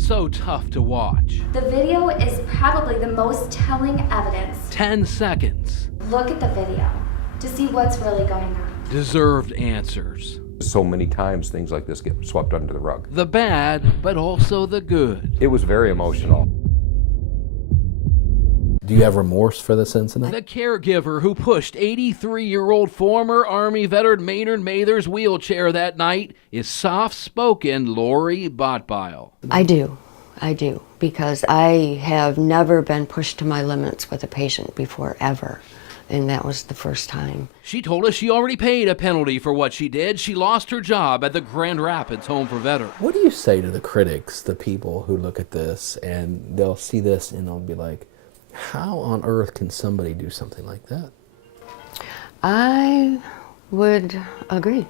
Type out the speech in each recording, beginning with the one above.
So tough to watch. The video is probably the most telling evidence. 10 seconds. Look at the video to see what's really going on. Deserved answers. So many times things like this get swept under the rug. The bad, but also the good. It was very emotional. Do you have remorse for this incident? The caregiver who pushed 83-year-old former Army veteran Maynard Mather's wheelchair that night is soft-spoken Lori Botbile. I do, because I have never been pushed to my limits with a patient before, ever. And that was the first time. She told us she already paid a penalty for what she did. She lost her job at the Grand Rapids Home for Veterans. What do you say to the critics, the people who look at this and they'll see this and they'll be like, how on earth can somebody do something like that? I would agree.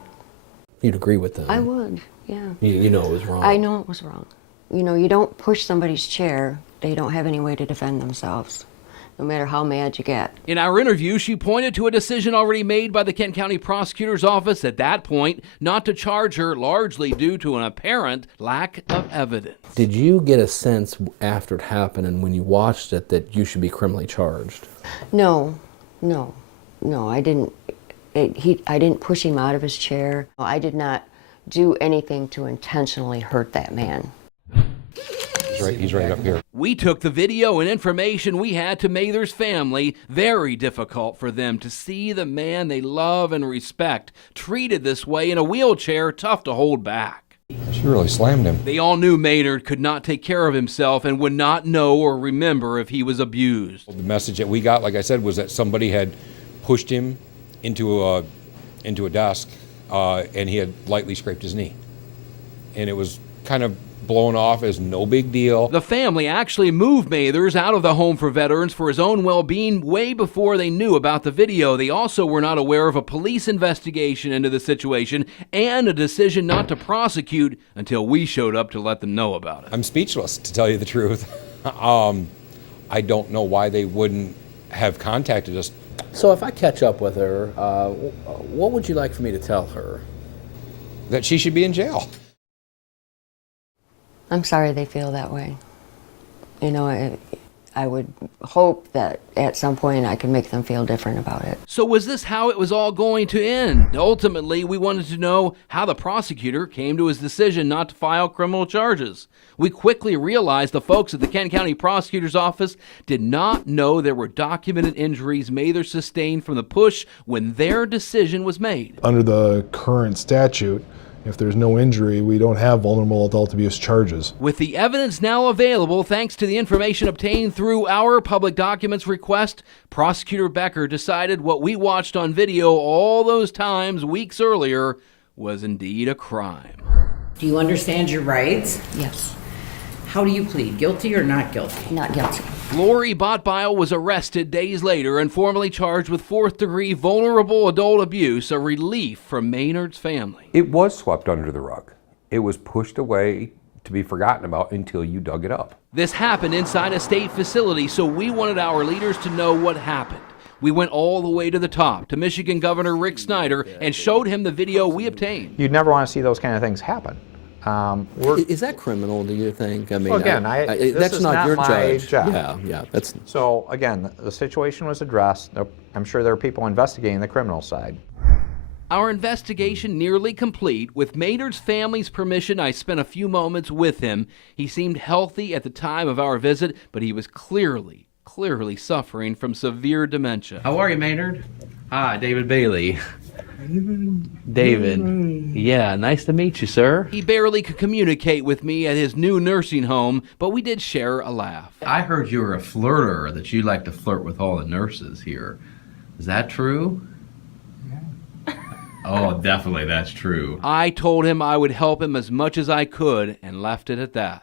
You'd agree with them? I would, yeah. You know it was wrong. I know it was wrong. You know, you don't push somebody's chair. They don't have any way to defend themselves, no matter how mad you get. In our interview, she pointed to a decision already made by the Kent County Prosecutor's Office at that point not to charge her, largely due to an apparent lack of evidence. Did you get a sense after it happened and when you watched it that you should be criminally charged? No, I didn't. I didn't push him out of his chair. I did not do anything to intentionally hurt that man. He's right up here. We took the video and information we had to Mather's family. Very difficult for them to see the man they love and respect treated this way in a wheelchair, tough to hold back. She really slammed him. They all knew Maynard could not take care of himself and would not know or remember if he was abused. The message that we got, like I said, was that somebody had pushed him into a desk and he had lightly scraped his knee. And it was kind of blown off as no big deal. The family actually moved Mathers out of the home for veterans for his own well-being way before they knew about the video. They also were not aware of a police investigation into the situation and a decision not to prosecute until we showed up to let them know about it. I'm speechless, to tell you the truth. I don't know why they wouldn't have contacted us. So if I catch up with her, what would you like for me to tell her? That she should be in jail. I'm sorry they feel that way. You know, I would hope that at some point I could make them feel different about it. So was this how it was all going to end? Ultimately, we wanted to know how the prosecutor came to his decision not to file criminal charges. We quickly realized the folks at the Kent County Prosecutor's Office did not know there were documented injuries Mather sustained from the push when their decision was made. Under the current statute, if there's no injury, we don't have vulnerable adult abuse charges. With the evidence now available, thanks to the information obtained through our public documents request, Prosecutor Becker decided what we watched on video all those times weeks earlier was indeed a crime. Do you understand your rights? Yes. How do you plead, guilty or not guilty? Not guilty. Lori Botbile was arrested days later and formally charged with fourth-degree vulnerable adult abuse, a relief from Maynard's family. It was swept under the rug. It was pushed away to be forgotten about until you dug it up. This happened inside a state facility, so we wanted our leaders to know what happened. We went all the way to the top, to Michigan Governor Rick Snyder, and showed him the video we obtained. You'd never want to see those kind of things happen. Is that criminal, do you think? I mean, well, again, that's this is not your my job. Yeah, that's. So again, the situation was addressed. I'm sure there are people investigating the criminal side. Our investigation nearly complete. With Maynard's family's permission, I spent a few moments with him. He seemed healthy at the time of our visit, but he was clearly suffering from severe dementia. How are you, Maynard? Hi, David Bailey. David. Yeah, nice to meet you, sir. He barely could communicate with me at his new nursing home, but we did share a laugh. I heard you were a flirter, that you like to flirt with all the nurses here. Is that true? Yeah. Oh, definitely, that's true. I told him I would help him as much as I could and left it at that.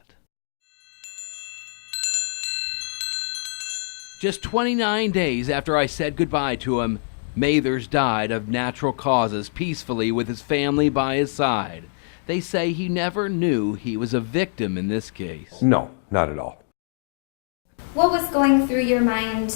Just 29 days after I said goodbye to him, Mathers died of natural causes peacefully with his family by his side. They say he never knew he was a victim in this case. No, not at all. What was going through your mind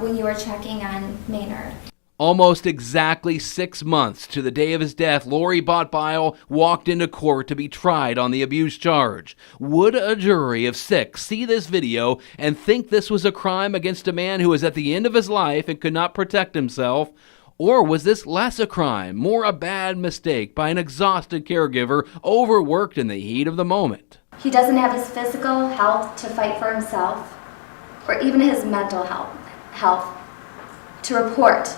when you were checking on Maynard? Almost exactly 6 months to the day of his death, Lori Botbile walked into court to be tried on the abuse charge. Would a jury of 6 see this video and think this was a crime against a man who was at the end of his life and could not protect himself? Or was this less a crime, more a bad mistake by an exhausted caregiver overworked in the heat of the moment? He doesn't have his physical health to fight for himself, or even his mental health to report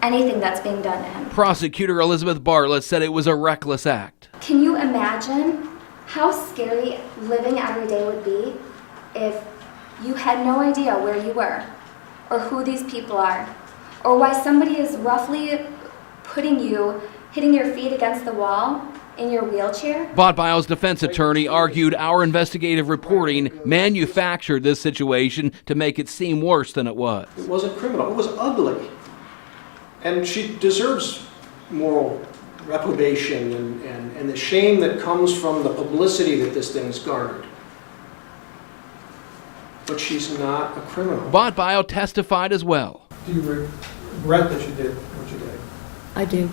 anything that's being done to him. Prosecutor Elizabeth Bartlett said it was a reckless act. Can you imagine how scary living every day would be if you had no idea where you were, or who these people are, or why somebody is roughly hitting your feet against the wall in your wheelchair? Botbile's defense attorney argued our investigative reporting manufactured this situation to make it seem worse than it was. It wasn't criminal, it was ugly. And she deserves moral reprobation and the shame that comes from the publicity that this thing's garnered. But she's not a criminal. Botbile testified as well. Do you regret that you did what you did? I do.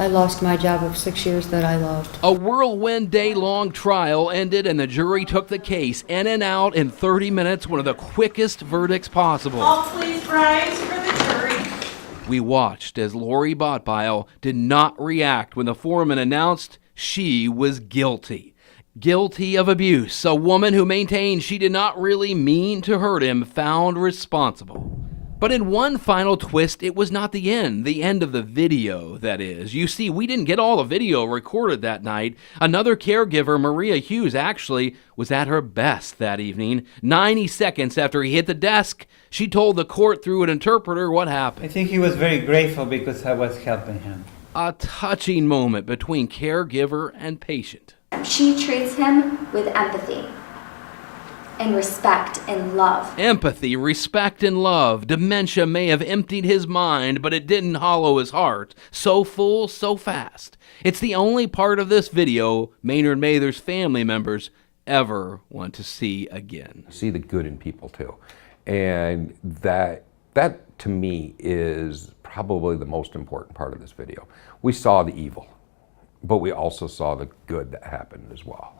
I lost my job of 6 years that I loved. A whirlwind day-long trial ended and the jury took the case in and out in 30 minutes, one of the quickest verdicts possible. All please rise for the jury. We watched as Lori Botbile did not react when the foreman announced she was guilty. Guilty of abuse. A woman who maintained she did not really mean to hurt him found responsible. But in one final twist, it was not the end of the video, that is. You see, we didn't get all the video recorded that night. Another caregiver, Maria Hughes, actually was at her best that evening. 90 seconds after he hit the desk, she told the court through an interpreter what happened. I think he was very grateful because I was helping him. A touching moment between caregiver and patient. She treats him with empathy and respect and love. Empathy, respect, and love. Dementia may have emptied his mind, but it didn't hollow his heart. So full, so fast. It's the only part of this video Maynard Mather's family members ever want to see again. See the good in people too. And that to me is probably the most important part of this video. We saw the evil, but we also saw the good that happened as well.